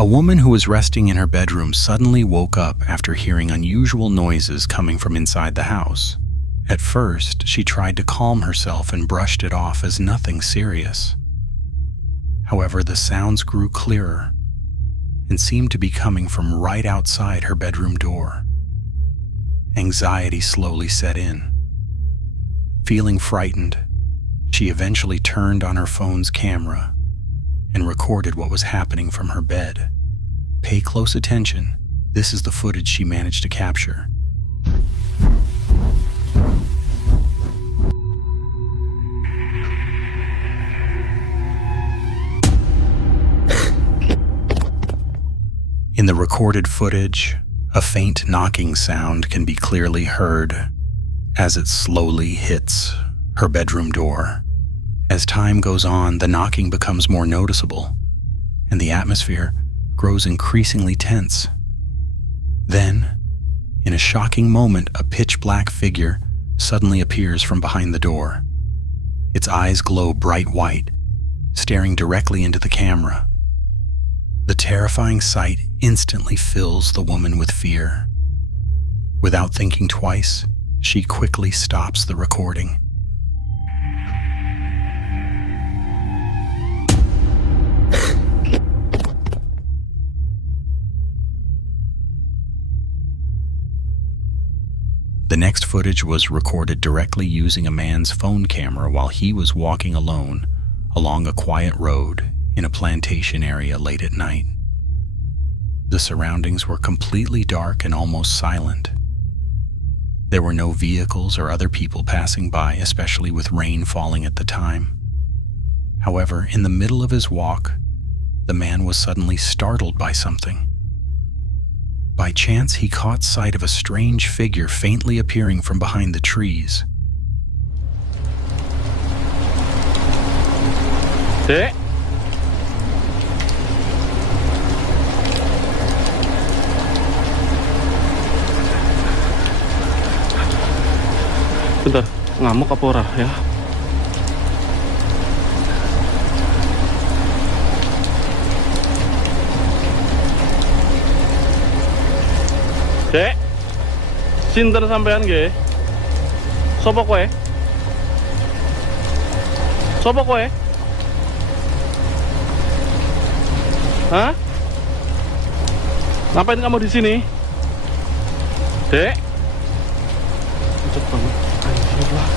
A woman who was resting in her bedroom suddenly woke up after hearing unusual noises coming from inside the house. At first, she tried to calm herself and brushed it off as nothing serious. However, the sounds grew clearer and seemed to be coming from right outside her bedroom door. Anxiety slowly set in. Feeling frightened, she eventually turned on her phone's camera and recorded what was happening from her bed. Pay close attention. This is the footage she managed to capture. In the recorded footage, a faint knocking sound can be clearly heard as it slowly hits her bedroom door. As time goes on, the knocking becomes more noticeable, and the atmosphere grows increasingly tense. Then, in a shocking moment, a pitch-black figure suddenly appears from behind the door. Its eyes glow bright white, staring directly into the camera. The terrifying sight instantly fills the woman with fear. Without thinking twice, she quickly stops the recording. The next footage was recorded directly using a man's phone camera while he was walking alone along a quiet road in a plantation area late at night. The surroundings were completely dark and almost silent. There were no vehicles or other people passing by, especially with rain falling at the time. However, in the middle of his walk, the man was suddenly startled by something. By chance, he caught sight of a strange figure faintly appearing from behind the trees. Dek. Bentar, ngamuk apa ora ya? Dek, sinten sampean nggih? Sopo kowe? Sopo kowe? Hah? Ngapain kamu di sini? Dek? Pucet banget. Anjir lah.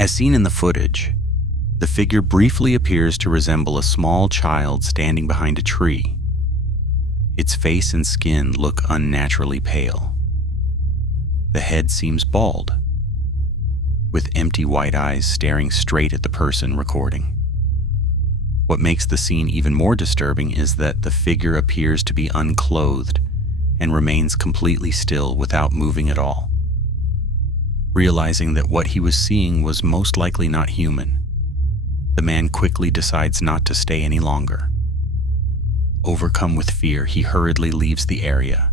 As seen in the footage, the figure briefly appears to resemble a small child standing behind a tree. Its face and skin look unnaturally pale. The head seems bald, with empty white eyes staring straight at the person recording. What makes the scene even more disturbing is that the figure appears to be unclothed and remains completely still without moving at all. Realizing that what he was seeing was most likely not human, the man quickly decides not to stay any longer. Overcome with fear, he hurriedly leaves the area.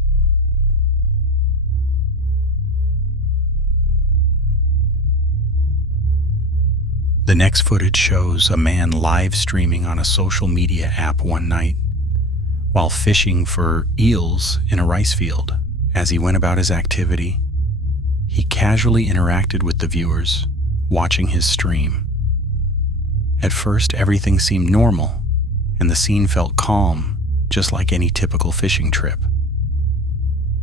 The next footage shows a man live streaming on a social media app one night while fishing for eels in a rice field. As he went about his activity, he casually interacted with the viewers, watching his stream. At first, everything seemed normal, and the scene felt calm, just like any typical fishing trip.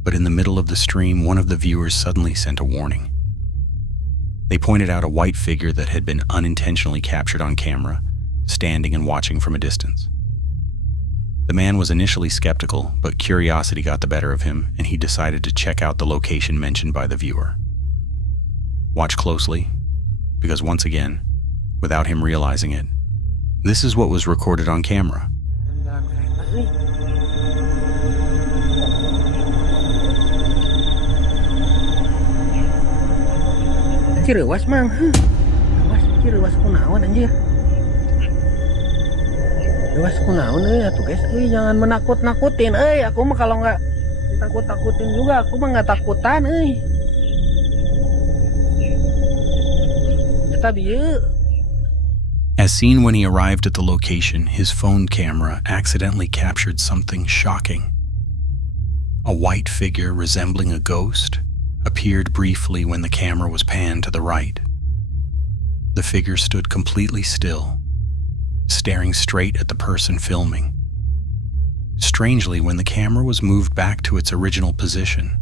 But in the middle of the stream, one of the viewers suddenly sent a warning. They pointed out a white figure that had been unintentionally captured on camera, standing and watching from a distance. The man was initially skeptical, but curiosity got the better of him, and he decided to check out the location mentioned by the viewer. Watch closely, because once again, without him realizing it, this is what was recorded on camera. Anjir, was mang. Awas, anjir, was kunaon anjir. Awas kunaon atuh guys, jangan menakut-nakutin aku mah kalau nggak takut-takutin juga aku mah nggak takutan Eta bieu. As seen when he arrived at the location, his phone camera accidentally captured something shocking. A white figure resembling a ghost appeared briefly when the camera was panned to the right. The figure stood completely still, staring straight at the person filming. Strangely, when the camera was moved back to its original position,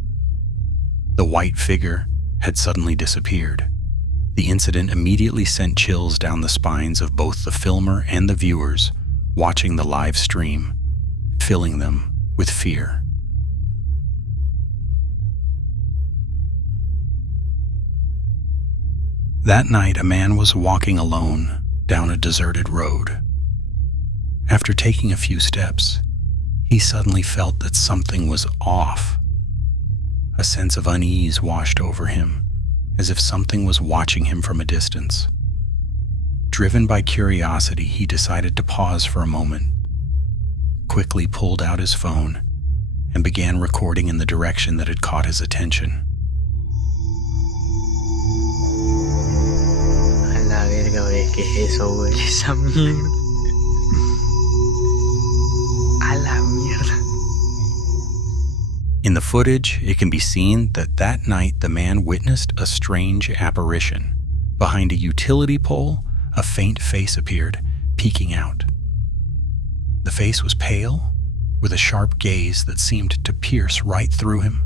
the white figure had suddenly disappeared. The incident immediately sent chills down the spines of both the filmer and the viewers watching the live stream, filling them with fear. That night, a man was walking alone down a deserted road. After taking a few steps, he suddenly felt that something was off. A sense of unease washed over him, as if something was watching him from a distance. Driven by curiosity, he decided to pause for a moment, quickly pulled out his phone, and began recording in the direction that had caught his attention. ¿Qué es eso, güey? Esa mierda. A la mierda. In the footage, it can be seen that night the man witnessed a strange apparition. Behind a utility pole, a faint face appeared, peeking out. The face was pale, with a sharp gaze that seemed to pierce right through him.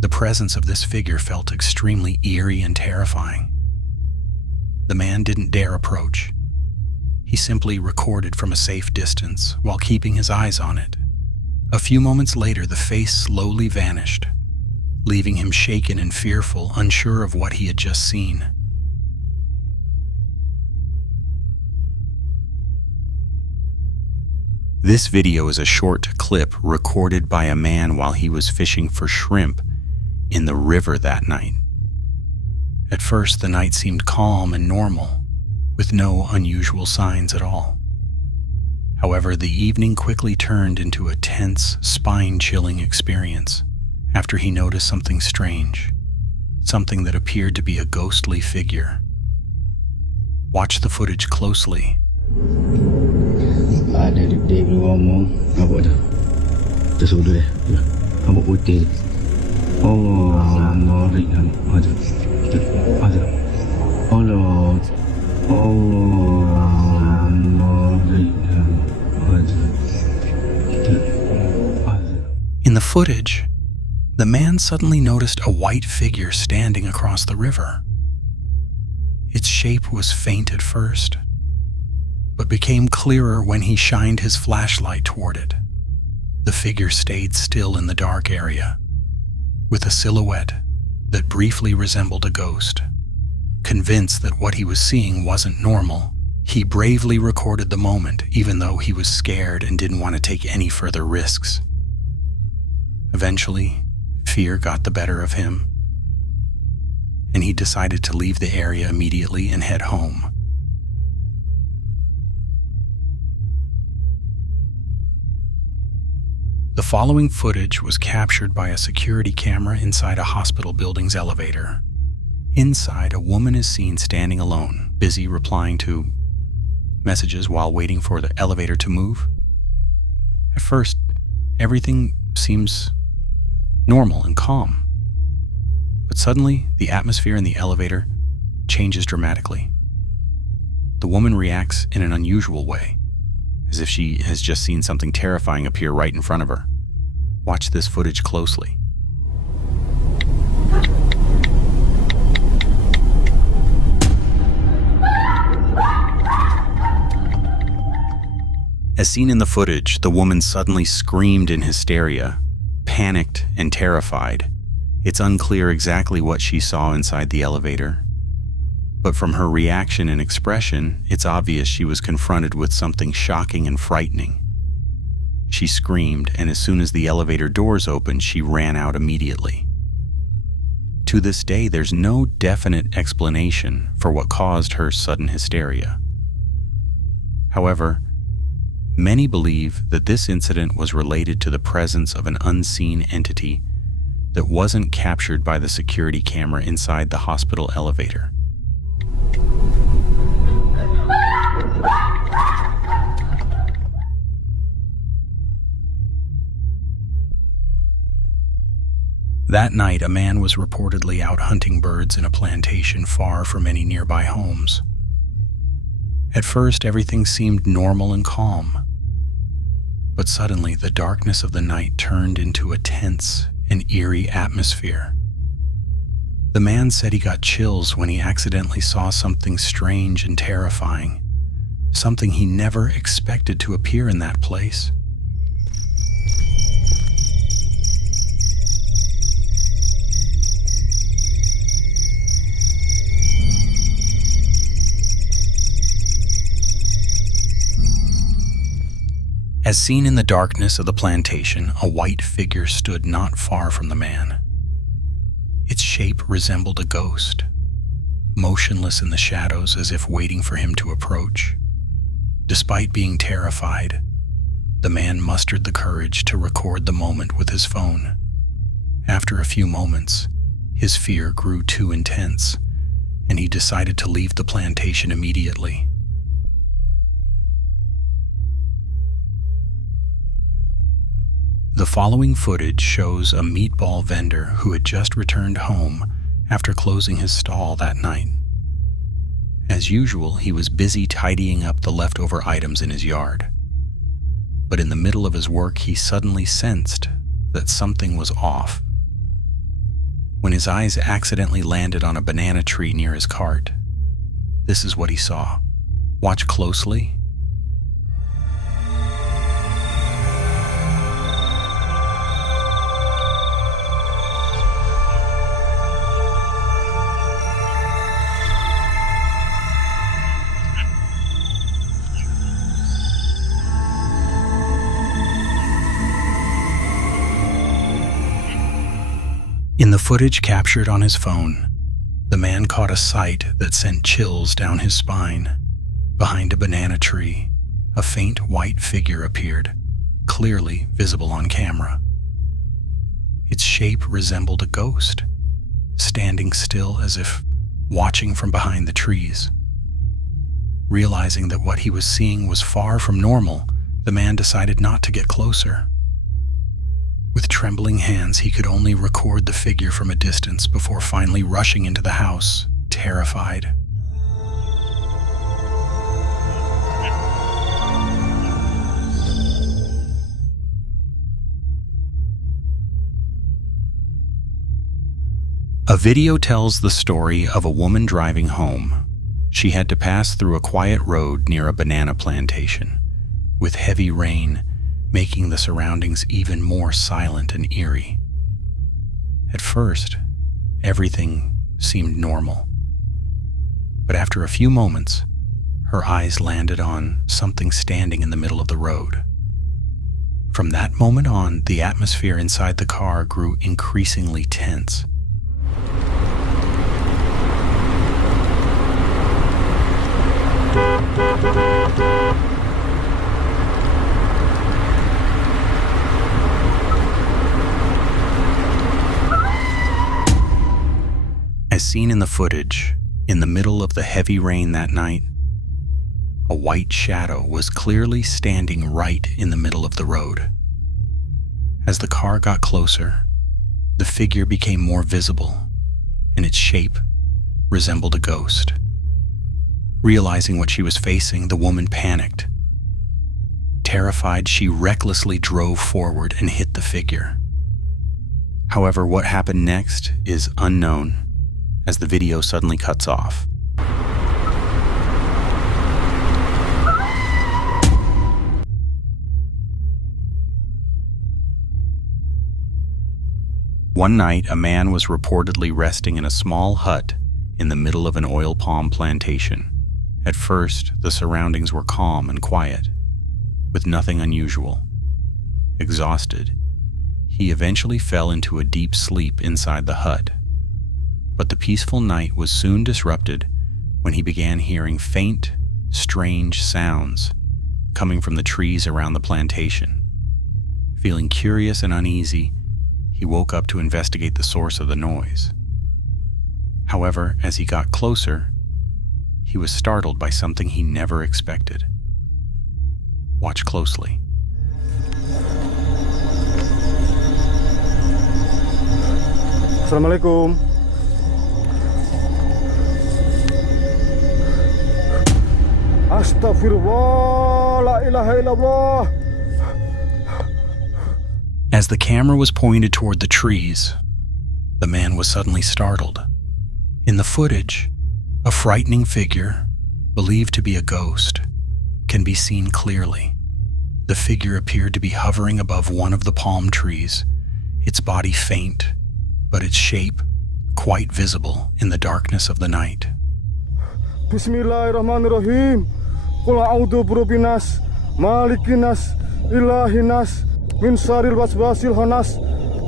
The presence of this figure felt extremely eerie and terrifying. The man didn't dare approach. He simply recorded from a safe distance while keeping his eyes on it. A few moments later, the face slowly vanished, leaving him shaken and fearful, unsure of what he had just seen. This video is a short clip recorded by a man while he was fishing for shrimp in the river that night. At first, the night seemed calm and normal, with no unusual signs at all. However, the evening quickly turned into a tense, spine-chilling experience after he noticed something strange, something that appeared to be a ghostly figure. Watch the footage closely. Ada dia ngomong apa dah? Tersudah deh. Apa putih? Oh, ngori kan. Ada. Oh, In the footage, the man suddenly noticed a white figure standing across the river. Its shape was faint at first, but became clearer when he shined his flashlight toward it. The figure stayed still in the dark area, with a silhouette that briefly resembled a ghost. Convinced that what he was seeing wasn't normal, he bravely recorded the moment, even though he was scared and didn't want to take any further risks. Eventually, fear got the better of him, and he decided to leave the area immediately and head home. The following footage was captured by a security camera inside a hospital building's elevator. Inside, a woman is seen standing alone, busy replying to messages while waiting for the elevator to move. At first, everything seems normal and calm. But suddenly, the atmosphere in the elevator changes dramatically. The woman reacts in an unusual way, as if she has just seen something terrifying appear right in front of her. Watch this footage closely. As seen in the footage, the woman suddenly screamed in hysteria, panicked and terrified. It's unclear exactly what she saw inside the elevator, but from her reaction and expression, it's obvious she was confronted with something shocking and frightening. She screamed, and as soon as the elevator doors opened, she ran out immediately. To this day, there's no definite explanation for what caused her sudden hysteria. However, Many believe that this incident was related to the presence of an unseen entity that wasn't captured by the security camera inside the hospital elevator. That night, a man was reportedly out hunting birds in a plantation far from any nearby homes. At first, everything seemed normal and calm, but suddenly the darkness of the night turned into a tense and eerie atmosphere. The man said he got chills when he accidentally saw something strange and terrifying, something he never expected to appear in that place. As seen in the darkness of the plantation, a white figure stood not far from the man. Its shape resembled a ghost, motionless in the shadows as if waiting for him to approach. Despite being terrified, the man mustered the courage to record the moment with his phone. After a few moments, his fear grew too intense, and he decided to leave the plantation immediately. The following footage shows a meatball vendor who had just returned home after closing his stall that night. As usual, he was busy tidying up the leftover items in his yard. But in the middle of his work, he suddenly sensed that something was off. When his eyes accidentally landed on a banana tree near his cart, this is what he saw. Watch closely. In the footage captured on his phone, the man caught a sight that sent chills down his spine. Behind a banana tree, a faint white figure appeared, clearly visible on camera. Its shape resembled a ghost, standing still as if watching from behind the trees. Realizing that what he was seeing was far from normal, the man decided not to get closer. With trembling hands, he could only record the figure from a distance before finally rushing into the house, terrified. A video tells the story of a woman driving home. She had to pass through a quiet road near a banana plantation, with heavy rain making the surroundings even more silent and eerie. At first, everything seemed normal. But after a few moments, her eyes landed on something standing in the middle of the road. From that moment on, the atmosphere inside the car grew increasingly tense. As seen in the footage, in the middle of the heavy rain that night, a white shadow was clearly standing right in the middle of the road. As the car got closer, the figure became more visible, and its shape resembled a ghost. Realizing what she was facing, the woman panicked. Terrified, she recklessly drove forward and hit the figure. However, what happened next is unknown, as the video suddenly cuts off. One night, a man was reportedly resting in a small hut in the middle of an oil palm plantation. At first, the surroundings were calm and quiet, with nothing unusual. Exhausted, he eventually fell into a deep sleep inside the hut. But the peaceful night was soon disrupted when he began hearing faint, strange sounds coming from the trees around the plantation. Feeling curious and uneasy, he woke up to investigate the source of the noise. However, as he got closer, he was startled by something he never expected. Watch closely. Assalamualaikum. Astaghfirullah, la ilaha illallah. As the camera was pointed toward the trees, the man was suddenly startled. In the footage, a frightening figure, believed to be a ghost, can be seen clearly. The figure appeared to be hovering above one of the palm trees, its body faint, but its shape quite visible in the darkness of the night. Bismillahirrahmanirrahim. Qul a'udzu birabbinas, malikinas, ilahinas, min syarril waswasil khannas,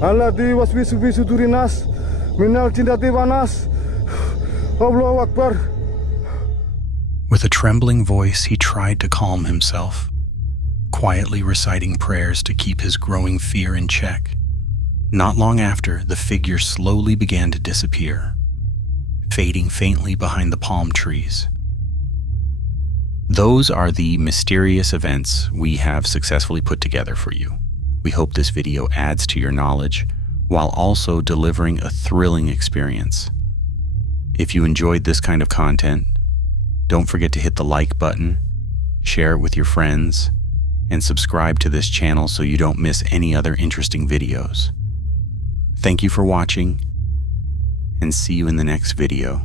alladzi waswisu fi sudurinas, minal jinnati wanas. Allahu Akbar. With a trembling voice, he tried to calm himself, quietly reciting prayers to keep his growing fear in check. Not long after, the figure slowly began to disappear, fading faintly behind the palm trees. Those are the mysterious events we have successfully put together for you. We hope this video adds to your knowledge while also delivering a thrilling experience. If you enjoyed this kind of content, don't forget to hit the like button, share it with your friends, and subscribe to this channel so you don't miss any other interesting videos. Thank you for watching, and see you in the next video.